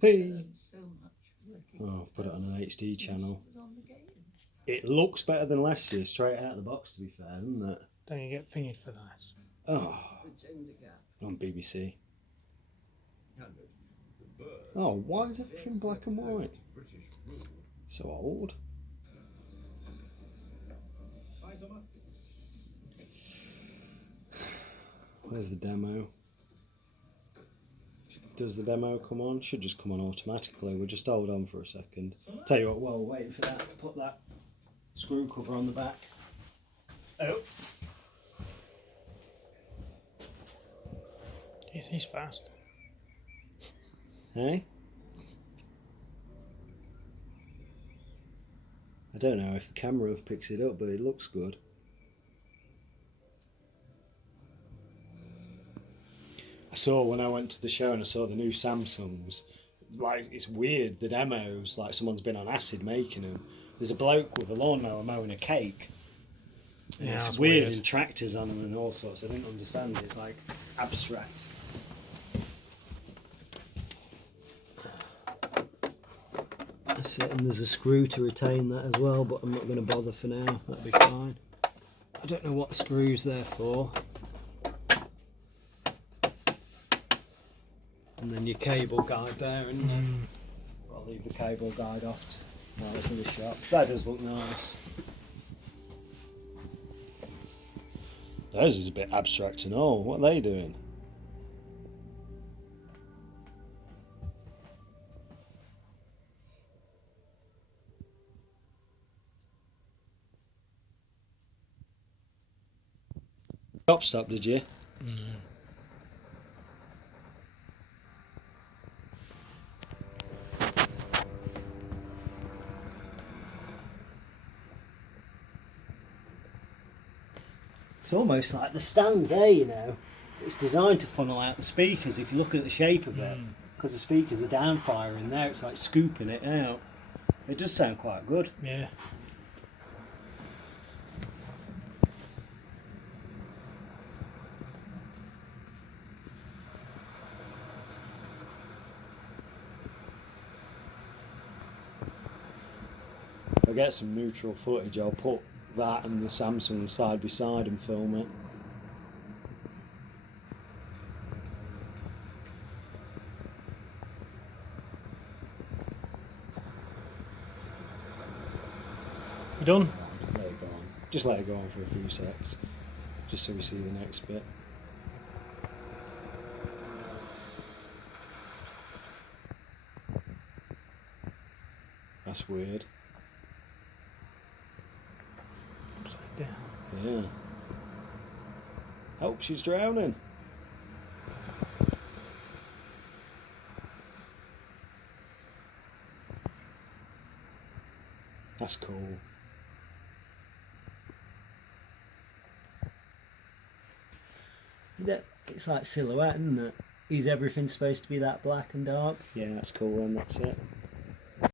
Hey. Oh, put it on an HD channel. It looks better than last year, straight out of the box, to be fair, doesn't it? Don't you get thingied for that? Oh, on BBC. Oh, why is everything black and white? So old. Where's the demo? Does the demo come on? Should just come on automatically. We'll just hold on for a second. Tell you what, while we're waiting for that, put that screw cover on the back. Oh. He's fast. Hey? I don't know if the camera picks it up, but it looks good. I saw when I went to the show and I saw the new Samsungs, like, it's weird, the demos, like someone's been on acid making them. There's a bloke with a lawnmower mowing a cake. And Yeah, it's weird and tractors on them and all sorts. I didn't understand it. It's like abstract. That's it, and there's a screw to retain that as well, but I'm not going to bother for now. That'll be fine. I don't know what the screw's there for. And then your cable guide there, isn't there? I'll leave the cable guide off while it's in the shop. That does look nice. Theirs is a bit abstract and all. What are they doing? Stop, did you? It's almost like the stand there, you know. It's designed to funnel out the speakers if you look at the shape of it. Because the speakers are downfire in there, it's like scooping it out. It does sound quite good. Yeah. If I get some neutral footage, I'll put that and the Samsung side by side and film it. You done? Let it go on. Just let it go on for a few secs, just so we see the next bit. That's weird. Upside down. Yeah. Oh, she's drowning. That's cool. It's like silhouette, isn't it? Is everything supposed to be that black and dark? Yeah, that's cool then, that's it.